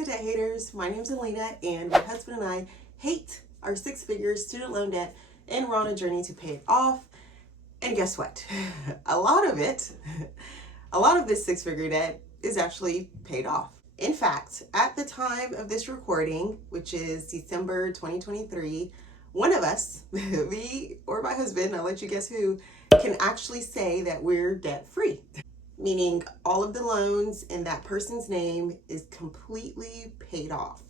to Debt Haters. My name is Elena, and my husband and I hate our six-figure student loan debt, and we're on a journey to pay it off. And guess what? A lot of this six-figure debt is actually paid off. In fact, at the time of this recording, which is December 2023, one of us, me or my husband, I'll let you guess who, can actually say that we're debt-free. Meaning all of the loans in that person's name is completely paid off.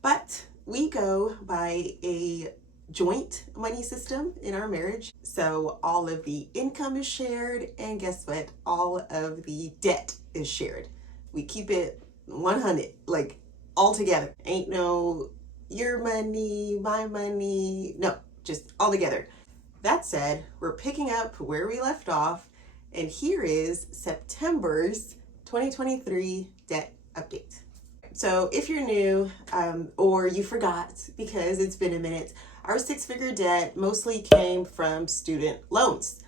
But we go by a joint money system in our marriage. So all of the income is shared, and guess what? All of the debt is shared. We keep it 100, like all together. Ain't no your money, my money, no, just all together. That said, we're picking up where we left off, and here is September's 2023 debt update. So if you're new or you forgot because it's been a minute, our six-figure debt mostly came from student loans.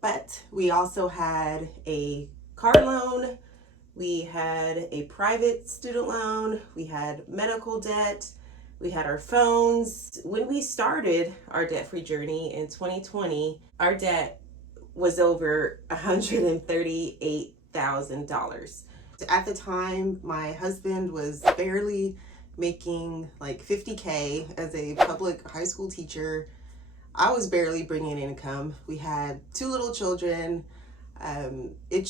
But we also had a car loan, we had a private student loan, we had medical debt, we had our phones. When we started our debt-free journey in 2020, our debt was over $138,000. At the time, my husband was barely making like $50K as a public high school teacher. I was barely bringing in income. We had two little children. It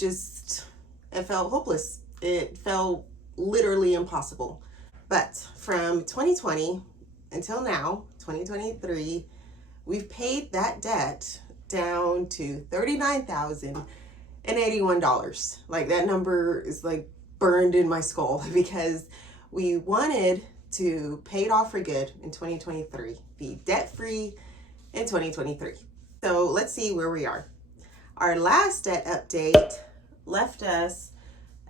felt hopeless. It felt literally impossible. But from 2020 until now, 2023, we've paid that debt down to $39,081. Like, that number is like burned in my skull because we wanted to pay it off for good in 2023, be debt free in 2023. So let's see where we are. Our last debt update left us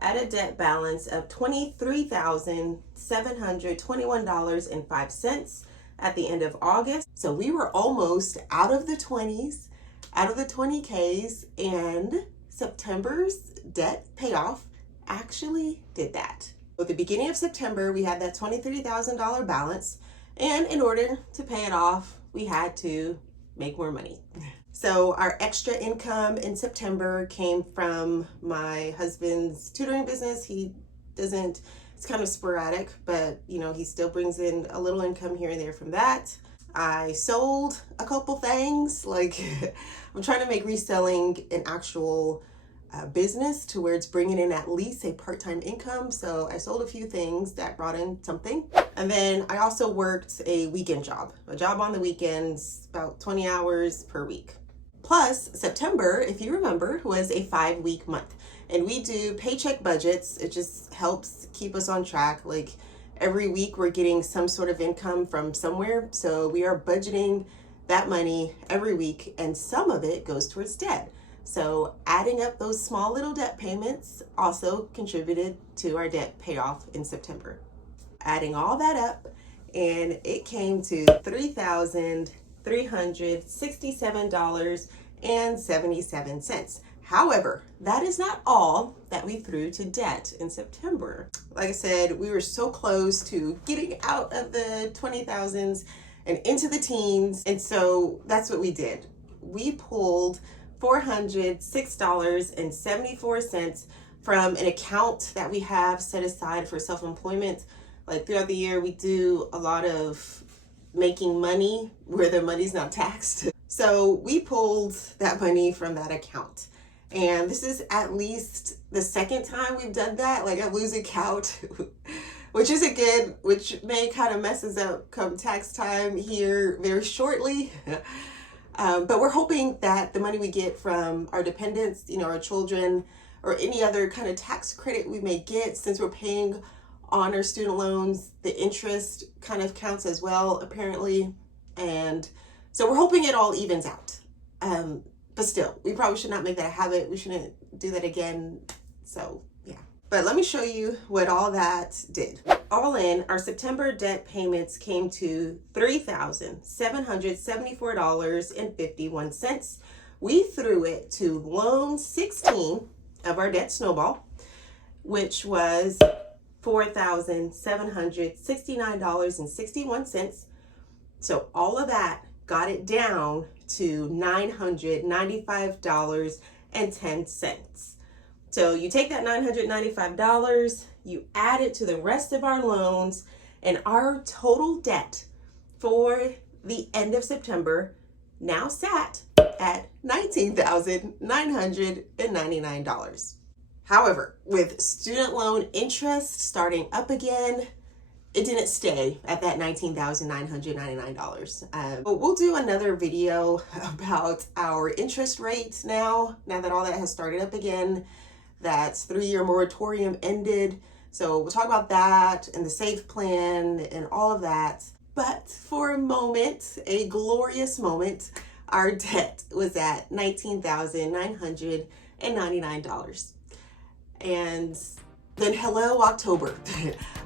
at a debt balance of $23,721.05 at the end of August. So we were almost out of the 20s, out of the 20Ks, and September's debt payoff actually did that. At the beginning of September, we had that $23,000 balance, and in order to pay it off, we had to make more money. So our extra income in September came from my husband's tutoring business. It's kind of sporadic, but he still brings in a little income here and there from that. I sold a couple things, like I'm trying to make reselling an actual business to where it's bringing in at least a part-time income. So I sold a few things that brought in something. And then I also worked a weekend job, a job on the weekends, about 20 hours per week. Plus, September, if you remember, was a 5-week month. And we do paycheck budgets. It just helps keep us on track. Like, every week we're getting some sort of income from somewhere. So we are budgeting that money every week, and some of it goes towards debt. So adding up those small little debt payments also contributed to our debt payoff in September. Adding all that up, and it came to $3,367.77. However, that is not all that we threw to debt in September. Like I said, we were so close to getting out of the 20,000s and into the teens. And so that's what we did. We pulled $406.74 from an account that we have set aside for self-employment. Like, throughout the year, we do a lot of making money where the money's not taxed. So we pulled that money from that account. And this is at least the second time we've done that. Like, I'm losing count, which isn't good, which may kind of messes up come tax time here very shortly. But we're hoping that the money we get from our dependents, our children, or any other kind of tax credit we may get, since we're paying on our student loans, the interest kind of counts as well, apparently. And so we're hoping it all evens out. But still, we probably should not make that a habit. We shouldn't do that again. So yeah. But let me show you what all that did. All in, our September debt payments came to $3,774.51. We threw it to loan 16 of our debt snowball, which was $4,769.61. So all of that got it down to $995.10. So you take that $995, you add it to the rest of our loans, and our total debt for the end of September now sat at $19,999. However, with student loan interest starting up again, it didn't stay at that $19,999. We'll do another video about our interest rates now that all that has started up again. That 3-year moratorium ended. So we'll talk about that and the SAFE plan and all of that. But for a moment, a glorious moment, our debt was at $19,999. And then hello, October.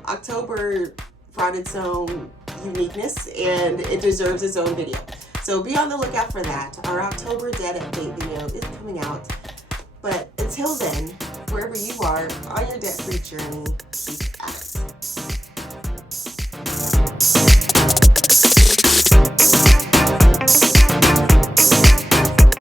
October brought its own uniqueness and it deserves its own video. So be on the lookout for that. Our October debt update video is coming out. But until then, wherever you are on your debt-free journey, keep at it.